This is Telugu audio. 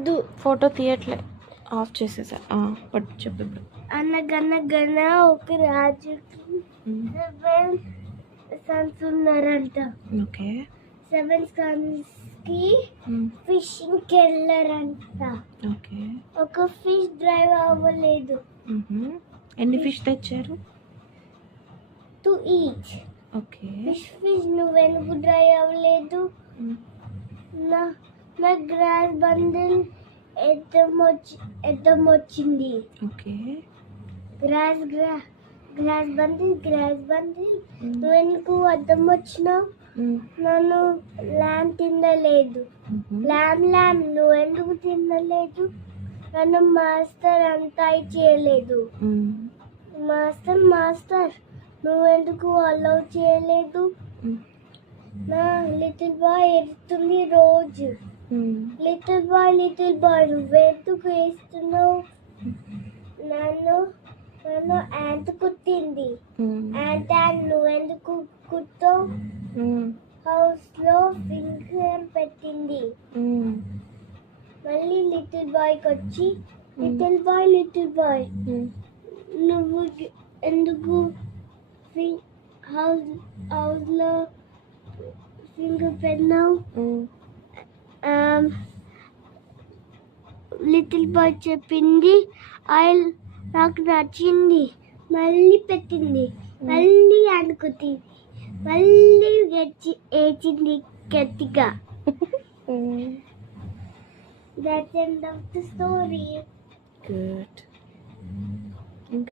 వద్దు, ఫోటో తీయట్లే, ఆఫ్ చేసేసా. బట్ చెప్పు ఇప్పుడు. అనగనగన ఒక రాజుకి 7 సన్స్ ఉన్నారంట. ఓకే. 7 సన్స్ కి ఫిషింగ్కి వెళ్ళారంట. ఓకే. ఒక ఫిష్ డ్రైవ్ అవ్వలేదు. ఎన్ని ఫిష్ తెచ్చారు? Two each. ఓకే. ఫిష్ నువ్వెందుకు డ్రైవ్ అవ్వలేదు? నా గ్రాస్ బండిల్ ఎద్దమొచ్చింది. ఓకే. గ్రాస్ బండిల్ నువ్వెందుకు అద్దం వచ్చినావు? నన్ను ల్యామ్ తినలేదు. ల్యామ్ నువ్వెందుకు తినలేదు? నన్ను మాస్టర్ అంతా చేయలేదు. మాస్టర్ నువ్వెందుకు అలౌ చేయలేదు? నా లిటిల్ బాయ్ ఎడుతుంది రోజు. లిటిల్ బాయ్ నువ్వెందుకు వేస్తున్నావు? నన్ను యాంట్ కుట్టింది. యాంట్ నువ్వెందుకు కుట్టావు? హౌస్ లో ఫింగర్ పెట్టింది. మళ్ళీ లిటిల్ బాయ్కి వచ్చి లిటిల్ బాయ్ నువ్వు ఎందుకు హౌస్ లో ఫింగర్ పెట్టినావు? లిటిల్ బాయ్ చెప్పింది నాకు నచ్చింది. మళ్ళీ పెట్టింది. మళ్ళీ అనుకుంటుంది. మళ్ళీ ఏచింది గట్టిగా. That's end of the story. Good.